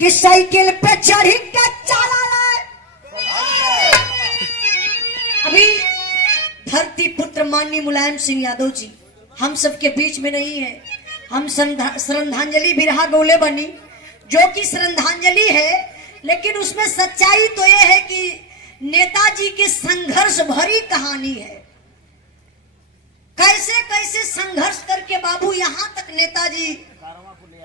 कि साइकिल पे चढ़ी के चला लाए। अभी धरती पुत्र माननीय मुलायम सिंह यादव जी हम सबके बीच में नहीं है। हम श्रद्धांजलि बिरहा गौले बनी, जो कि श्रद्धांजलि है, लेकिन उसमें सच्चाई तो यह है कि नेताजी की संघर्ष भरी कहानी है। कैसे कैसे संघर्ष करके बाबू यहाँ तक नेताजी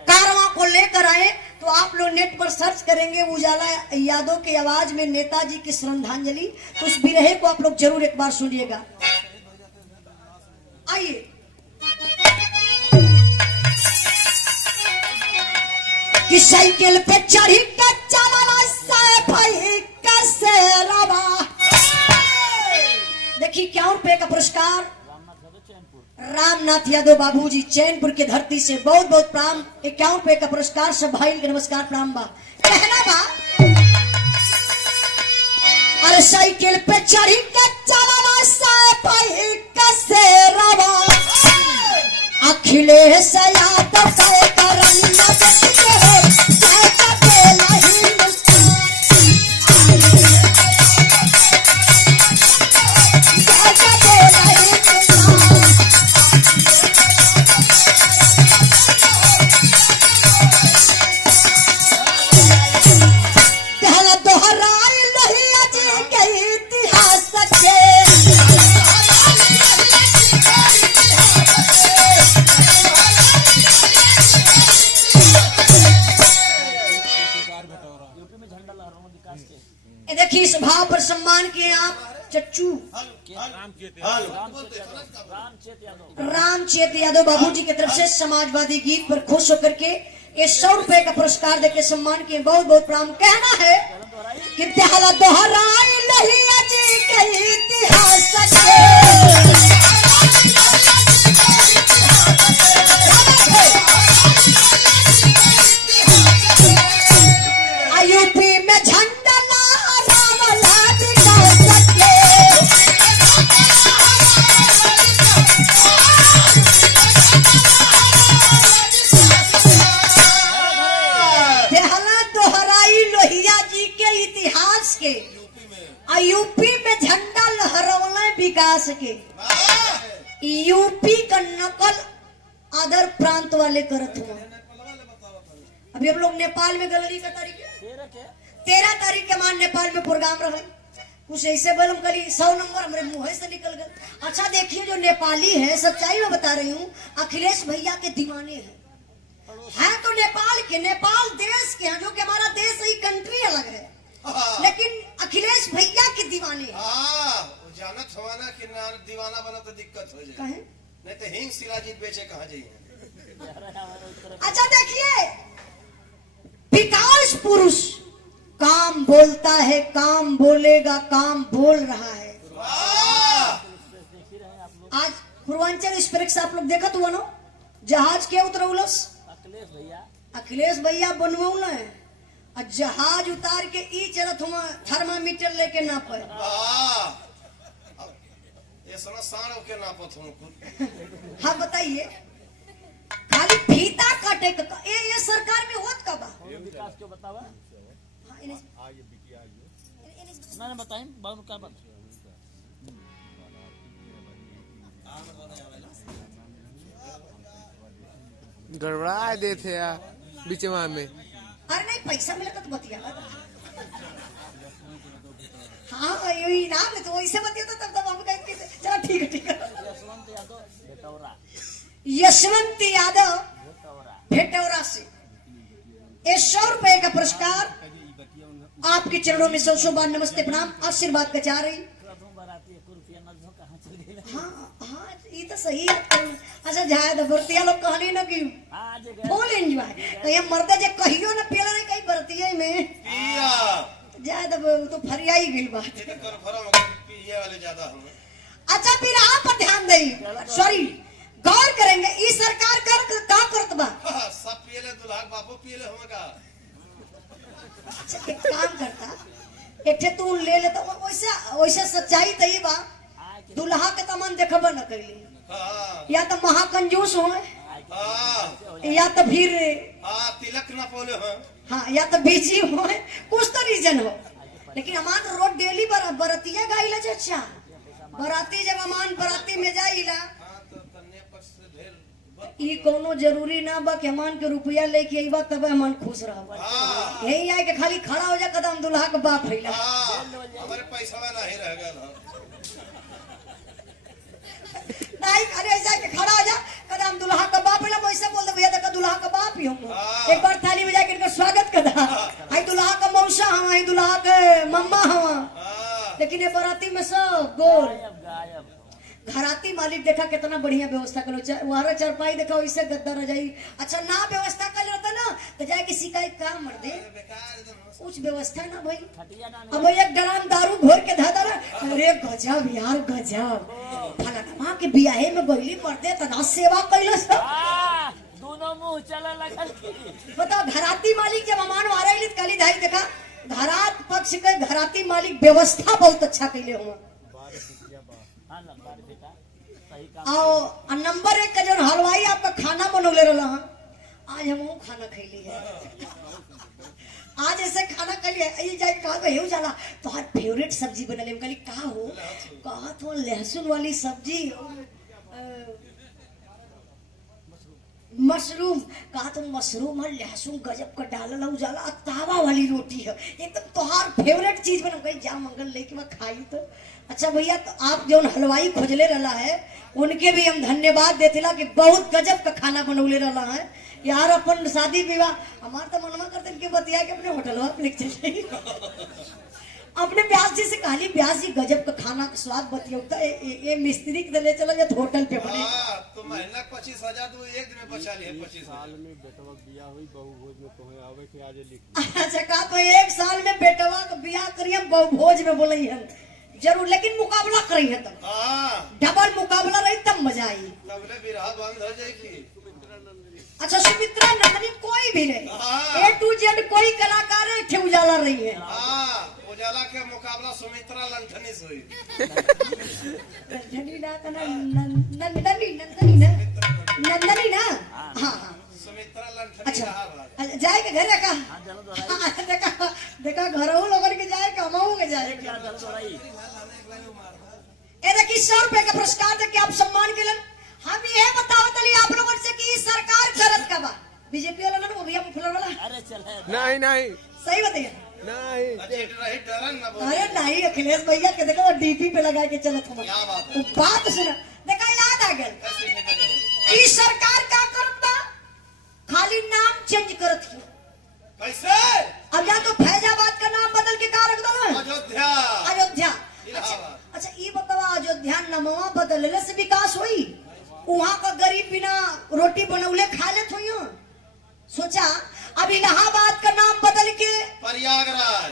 कारवां को लेकर आए। तो आप लोग नेट पर सर्च करेंगे उजाला यादव की आवाज में नेताजी की श्रद्धांजलि, तो उस बिरहे को आप लोग जरूर एक बार सुनिएगा। आइए। कि साइकिल पे चढ़ी के चला भाई कैसे रवा। देखिए 51 रुपए का पुरस्कार रामनाथ यादव बाबूजी चैनपुर की धरती से बहुत बहुत प्रणाम। 51 रुपए का पुरस्कार सब भाई के नमस्कार प्रणाम बा। कहना बा अरे साइकिल पे चढ़ी के चला भाई कैसे रवा। अखिलेश यादव का करना देखिए इस भाव पर सम्मान किए आप चच्चू रामचेत यादव बाबूजी की तरफ से समाजवादी गीत पर खुश होकर के ये 100 रुपए का पुरस्कार देके सम्मान किए। बहुत बहुत प्रणाम। कहना है कि त्याला दोहराई लहिया जी के इतिहास यूपी में झंडा के यूपी में झंडा लहरावना विकास के। यूपी का नकल अदर प्रांत वाले करत हुआ। अभी हम लोग नेपाल में गलती का तारीख 13 तारीख के मान नेपाल में प्रोग्राम रहे। कुछ ऐसे बलम करी 100 नंबर हमारे मुंह से निकल गए। अच्छा देखिए जो नेपाली है, सच्चाई में बता रही हूँ, अखिलेश भैया के दीवाने हैं तो नेपाल के, नेपाल देश के हैं, जो कि हमारा देश ही कंट्री अलग है, लेकिन अखिलेश भैया के दीवाने जानत हवाना कि ना दीवाना बना तो दिक्कत हो जाए। नहीं तो हिंग शिलाजीत बेचे कहाँ जाइए। अच्छा देखिए विकास पुरुष काम बोलता है, काम बोलेगा, काम बोल रहा है। आज पूर्वांचल एक्सप्रेस आप लोग देखा तो नो जहाज के उतरौलस अखिलेश भैया बनवौल है। जहाज उतार के ई चलत हुआ थर्मामीटर लेके नापे। ये साण के नापत हूं। हाँ बताइए खाली फीता काटे का ये सरकार में होत का बा विकास क्यों बतावा। ना बताएं बाबू का बात गड़बड़ा देते यार बीचवा में। अरे नहीं पैसा मिला तो बतिया। हाँ यही नाम है तो वैसे बतिया तो तब हम कहेंगे चलो ठीक है ठीक है। यशवंत यादव भेटौरा से 100 रुपए का पुरस्कार आपके चरणों में 100 बार नमस्ते प्रणाम आशीर्वाद का चाह रही। हाँ हाँ ये तो सही है। अच्छा जाए तो बरतिया लोग कहली ना कि फुल एंजॉय तो ये मर्दे जे कहियो ना पियला नहीं कहीं बरतिया में जाए तो फरिया ही गई बात। अच्छा फिर आप पर ध्यान दें, सॉरी गौर करेंगे इस सरकार कर का करत बा सब पियले दुल्हा बापू पियले होगा। अच्छा एक काम करता एक तू ले लेता वैसे वैसे सच्चाई तई बा दुल्हा के तमन देखब न कैली या तो महाकंजूस हो हाँ या तो फिर हाँ तिलक न बोले हो हाँ या तो बिजी हो, कुछ तो रीजन हो। लेकिन हमार तो रोड डेली बरातिया गाइला जे अच्छा बराती जब हमान बराती में जाइला हाँ तो कन्या पक्ष से ढेर ई कोनो जरूरी ना बा कि हमान के रुपया लेके आईबा तब हमान खुश रहबा। हाँ यही आए के खाली खड़ा हो जा कदम दुल्हा के बाप हैला। हाँ हमारे पैसा नहीं रह गया ना नहीं अरे ऐसा के खड़ा हो जा कदम दुल्हा का बाप हैला, वैसे बोल दे भैया देखा दुल्हा का बाप ही हूं। हाँ। एक बार थाली में जाके इनका स्वागत कर दा, आई दुल्हा का मौसा हवा, आई दुल्हा के मम्मा हवा। हाँ लेकिन ये बराती में सब गोर गायब गायब घराती मालिक देखा कितना बढ़िया व्यवस्था करो, वहां चारपाई देखा वैसे गद्दा रजाई अच्छा ना व्यवस्था कर लेता ना तो जाए किसी का एक काम मर दे बेकार एकदम कुछ व्यवस्था ना भाई। खटिया ना अब एक ड्राम दारू घोर के धा दला, अरे गजब यार गजब, फलाना के बियाहे में गईली मर्दे तना सेवा कैलस। दोनों मुंह चला लगल बताओ घराती मालिक जब अमान मारे लित काली धाई देखा घरात पक्ष के घराती मालिक व्यवस्था बहुत अच्छा कैले हुआ। हाँ ना बार बेटा सही काम आओ नंबर 1 का जो हलवाई आपका खाना बनौले रहा हन, आज हम वो खाना खैली है। आज ऐसे खाना खैली है ये जाके कहा हेउ जाला तोहार फेवरेट सब्जी बनले, कहली का हो, कहा तो लहसुन वाली सब्जी मशरूम, कहा तो मशरूम और लहसुन गजब का डालल हो जाला, तावा वाली रोटी है एकदम तोहार फेवरेट चीज बन गई, जा मंगल लेके मैं खाई तो। अच्छा भैया तो आप जो हलवाई खोजले रहा है उनके भी हम धन्यवाद देतेला कि बहुत गजब का खाना बनौले रहा है यार। अपन शादी विवाह हमार तो मनवा करते कि बतिया के अपने होटलवा पे लेके चले अपने ब्यास जी से कहली ब्यास जी गजब का खाना का स्वाद बतियोता ये मिस्त्री के ले चला जाए होटल पे बने। हाँ तो महीना 25,000 तो एक दिन में बचा लिए 25 साल में बेटवा बिया हुई बहु भोज में कहे आवे के आज लिख अच्छा कहा तो एक साल में बेटवा का बियाह करिए भोज में बोले हम जरूर, लेकिन मुकाबला करी है तब हाँ डबल मुकाबला रही तब मजा आई। तबले बिरहा बंद हो जाएगी। अच्छा सुमित्रा नंदनी कोई भी नहीं हाँ। A to Z कोई कलाकार है थे उजाला रही है। हाँ उजाला के मुकाबला सुमित्रा लंठनी से हुई। नंदनी ना नंदनी ना हाँ हाँ सुमित्रा लंठनी अच्छा रहा बात। जाए के घर रखा जल्द हो रही देखा देखा घर लोगन के जाए कमाऊ के जाए जल्द हो रही ए देखी 100 रुपए का पुरस्कार दे के आप सम्मान के लन हम ये बताओ तली आप लोगों से कि सरकार करत का बा बीजेपी वाला ना वो भैया मुखलर वाला अरे चल नहीं नहीं सही बताइए। नहीं अजीत रही डरन ना बोल। अरे नहीं अखिलेश भैया के देखो डीपी पे लगा के चलत हम क्या बात है? बात सुन देखा याद आ गया ऐसे निकल जाओ। ई सरकार का करत बा खाली नाम चेंज करत है। कैसे? अब या तो फैजाबाद का नाम बदल के का रख दो ना अयोध्या। अयोध्या। इलाहाबाद। अच्छा ये बतावा अयोध्या नमवा बदलले से विकास हुई, वहां का गरीब बिना रोटी बनौले खा लेत हुई। सोचा अब इलाहाबाद का नाम बदल के प्रयागराज।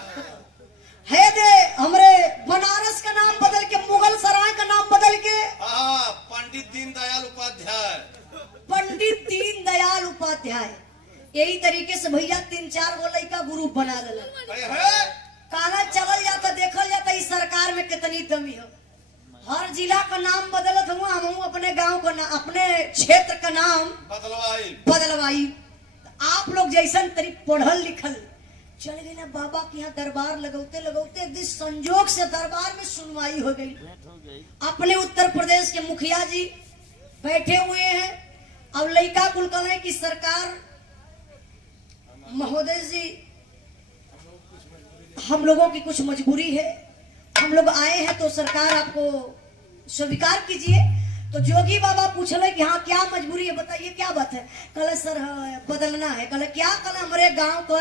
है दे हमरे बनारस का नाम बदल के मुगल सराय का नाम बदल के हाँ पंडित दीनदयाल उपाध्याय। पंडित दीनदयाल उपाध्याय। यही तरीके से भैया 3-4 गो लड़का ग्रुप बना लेला है? काला चलल जाता देखल जाता इस सरकार में कितनी कमी हो। हर जिला का नाम बदलत हुआ हम अपने गांव का नाम अपने क्षेत्र का नाम बदलवाई। बदलवाई। आप लोग जैसन तरी पढ़ल लिखल चल गए ना बाबा के यहाँ दरबार लगौते लगौते एक दिन संजोग से दरबार में सुनवाई हो गई। हो गई अपने उत्तर प्रदेश के मुखिया जी बैठे हुए हैं। अब लड़का कुल कहे की सरकार महोदय जी हम लोगों की कुछ मजबूरी है, हम लोग आए हैं तो सरकार आपको स्वीकार कीजिए। तो जोगी बाबा पूछले कि हाँ क्या मजबूरी है बताइए क्या बात है। कल सर बदलना है। कल क्या कल हमारे गांव को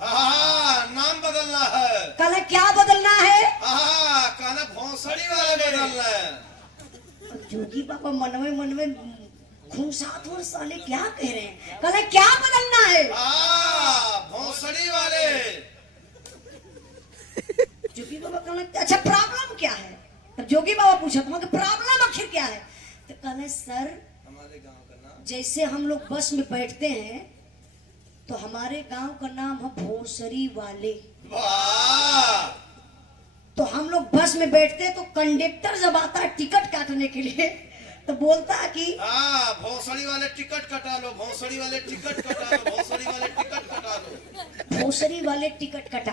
हाँ नाम बदलना है। कल क्या बदलना है। हाँ कहना भौसड़ी वाले बदलना है। जोगी बाबा मनवे मनवे खूंसात और साले क्या कह रहे हैं। कल क्या बदलना है। हाँ भौसड़ी वाले। जोगी बाबा कहने अच्छा प्रॉब्लम क्या है। तब जोगी बाबा पूछा तुम्हारे प्रॉब्लम आखिर क्या है। तो कहने सर हमारे गांव का नाम जैसे हम लोग बस में बैठते हैं तो हमारे गांव का नाम है भोसरी वाले। वाह। तो हम लोग बस में बैठते हैं तो कंडक्टर जब आता है टिकट काटने के लिए तो बोलता कि हाँ, भोसड़ी वाले टिकट कटा लो, भोसड़ी वाले टिकट कटा लो, भोसड़ी वाले टिकट कटा लो। भोसरी वाले टिकट कटा,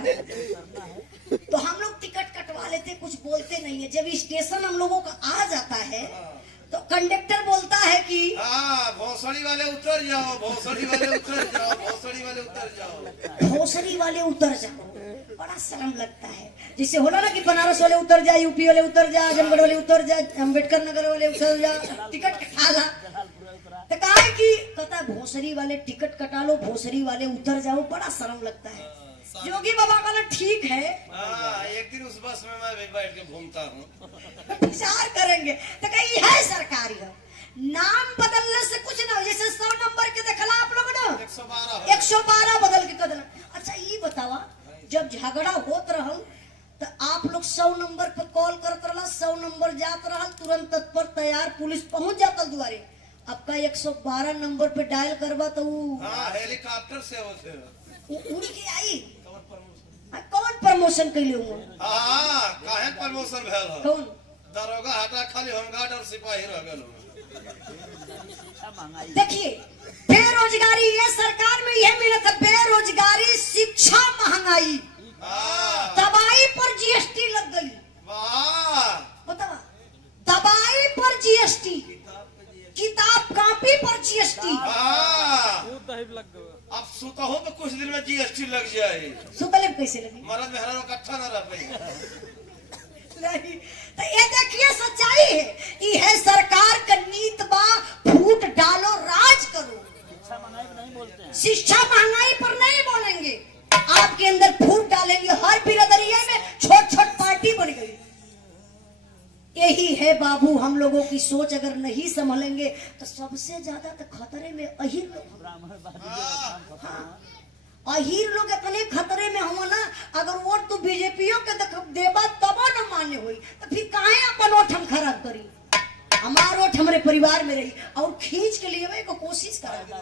तो हम लोग टिकट कटवा लेते, कुछ बोलते नहीं है। जब स्टेशन हम लोगों का आ जाता है तो कंडक्टर बोलता है कि हाँ, भोसड़ी वाले उतर जाओ, भोसड़ी वाले उतर जाओ, भोसड़ी वाले उतर जाओ। भोसरी वाले उतर जाओ। बड़ा शर्म लगता है। जैसे होला ना कि बनारस वाले उतर जा, यूपी वाले उतर जा, आजमगढ़ वाले उतर जा, अम्बेडकर नगर वाले उतर जा, टिकट कटा ला। तो कहा है कि कहता भोसरी वाले टिकट कटा लो, भोसरी वाले उतर जाओ। बड़ा शर्म लगता है। योगी बाबा का ना ठीक है, हाँ, एक दिन उस बस में मैं भी बैठ के घूमता हूँ। विचार करेंगे तो कहीं है सरकारी है। नाम बदलने से कुछ ना हो। जैसे 100 नंबर के देखला आप लोग ना 112 बदल के कदम। अच्छा ये बतावा, जब झगड़ा होत रहल तो आप लोग 100 नंबर पे कॉल करत रहला, 100 नंबर जात रहल, तुरंत तत्पर तैयार पुलिस पहुंच जाता दुआरे। आपका 112 नंबर पे डायल करवा तो हाँ, हेलीकॉप्टर से होते उड़ के आई। कौन प्रमोशन कैले हुआ? हाँ, काहे प्रमोशन भेल हो? कौन? दरोगा हटा, खाली होमगार्ड और सिपाही रह गेल हो। देखिए, बेरोजगारी ये सरकार में यह मिलत है, बेरोजगारी, शिक्षा, महंगाई, हाँ, दवाई पर जीएसटी लग गई। वाह, बतावा, दवाई पर जीएसटी, किताब कॉपी पर जीएसटी। हाँ, लग गया। अब सुतहो पे कुछ दिन में जीएसटी लग जाए। सुतले कैसे लगी? मरद में हरा इकट्ठा न रह पाई। नहीं, तो ये देखिए सच्चाई है। ये है सरकार का नीत बा, फूट डालो, राज करो। शिक्षा महंगाई पर नहीं बोलते हैं। शिक्षा महंगाई पर नहीं बोलेंगे, आपके अंदर फूट डालेंगे। हर बिरादरिया में छोट छोट पार्टी बन गई। यही है बाबू हम लोगों की सोच। अगर नहीं संभलेंगे तो सबसे ज्यादा तो खतरे में अहीर लोग। हाँ, अहीर लोग इतने खतरे में हो ना, अगर वोट तो बीजेपीओ के देबा तब न मान्य हुई तो फिर काहे अपन वोट हम खराब करी। हमार वोट हमारे परिवार में रही और खींच के लिए को कोशिश करा।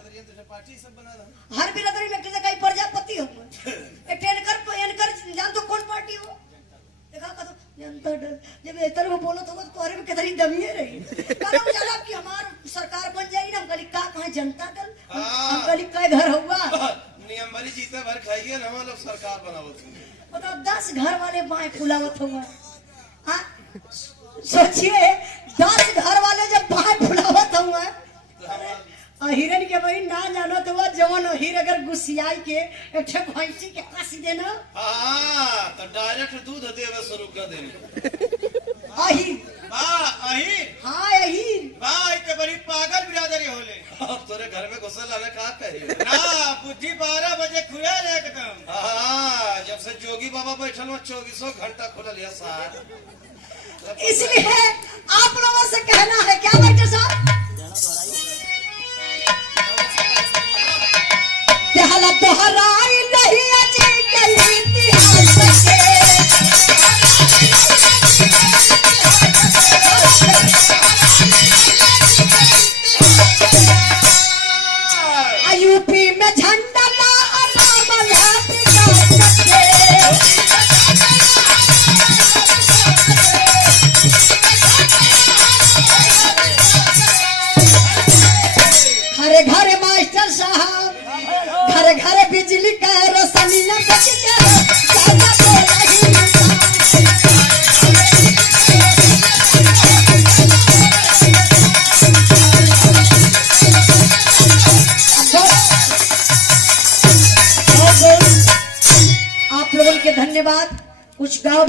हर बिरादरी में कई प्रजापति हो, जान तो कौन पार्टी हो? देखा का तो जनता दल। जब इधर वो बोलो तो तोरे में कितनी दमिए रही। कहना चला कि हमार सरकार बन जाएगी ना। हम कहली का कहां जनता दल? हम कहली काय घर हुआ नियम वाली जीते भर खाइए ना, हम लोग सरकार बनावत हैं। मतलब 10 घर वाले बाएं फुलावत हुआ। हाँ, सोचिए 10 घर वाले जब बाएं फुलावत हुआ, अहिरन के भाई ना जानो तो वो जवन अहिर अगर गुस्सियाई के एक ठे भैंसी के कस देना। हाँ, तो डायरेक्ट दूध देवे शुरू कर देंगे। अहिर, वाह, अही, हाँ अहिर, वाह, इतने बड़ी पागल बिरादरी होले। अब तोरे घर में घुसल आने कहा कहिए ना, बुद्धि 12 बजे खुलेल एकदम। हाँ, जब से जोगी बाबा बैठल में 24 घंटा खुलल है साहब। इसलिए आप लोगों से कहना है क्या बैठे साहब, पहला दोहराई नहीं अजी के इतिहास के। यूपी में झंडा ला अलामल है विकास के। घरे घरे मास्टर साहब, घरे घरे बिजली का रोशनिया बच के ज्यादा बोला ही आप लोगों के धन्यवाद। कुछ गाँव